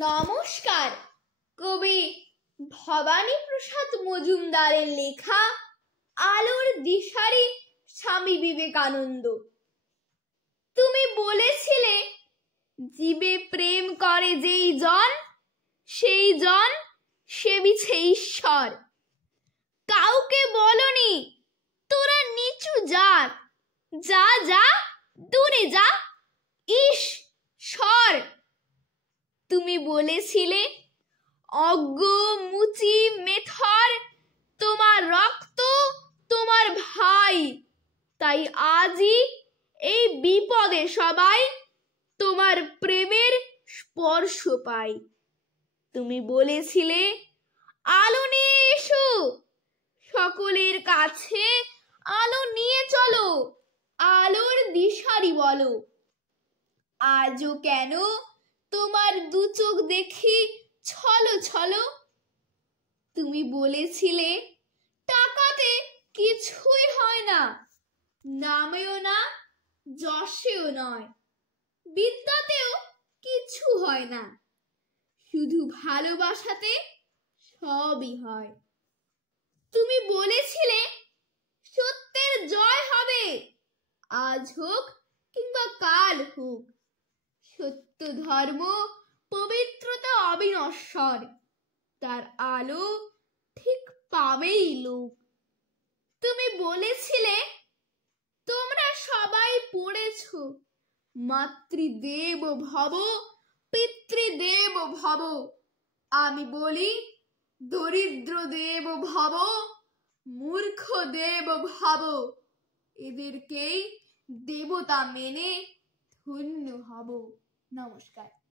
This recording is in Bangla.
নমস্কার। কবি ভবানী প্রসাদ মজুমদারের লেখা আলোর দিশারি স্বামী বিবেকানন্দ। তুমি বলেছিলে, জীবে প্রেম করে যেই জন, সেই জন সেবিছে ঈশ্বর। কাউকে বলনি তোরা নিচু জাত, যা যা দূরে যা, ইস সর। তুমি বলেছিলে, অজ্ঞ মুচি মেথর তোমার রক্ত তোমার ভাই, তাই আজই এই বিপদে সবাই তোমার প্রেমের স্পর্শ পাই। তুমি বলেছিলে, আলো নিয়ে এসো, সকলের কাছে আলো নিয়ে চলো, আলোর দিশারি বলো। আজও কেন তোমার দু চোখ দেখি ছলো ছলো? তুমি বলেছিলে, টাকাতে কিছুই হয় না, নামেও না যশেও নয়, বিদ্যাতেও কিছু হয় না, শুধু ভালোবাসাতে সবই হয়। তুমি বলেছিলে, সত্যের জয় হবে, আজ হোক কিংবা কাল হোক, সত্য ধর্ম পবিত্রতা অবিনশ্বর, তার আলো ঠিক পাবেই লোক। তুমি বলেছিলে, তোমরা সবাই পড়েছ, মাতৃদেব ভব পিতৃদেব ভব। আমি বলি, দরিদ্র দেব ভব, মূর্খ দেব ভব। এদেরকেই দেবতা মেনে ধন্য হব। নমস্কার।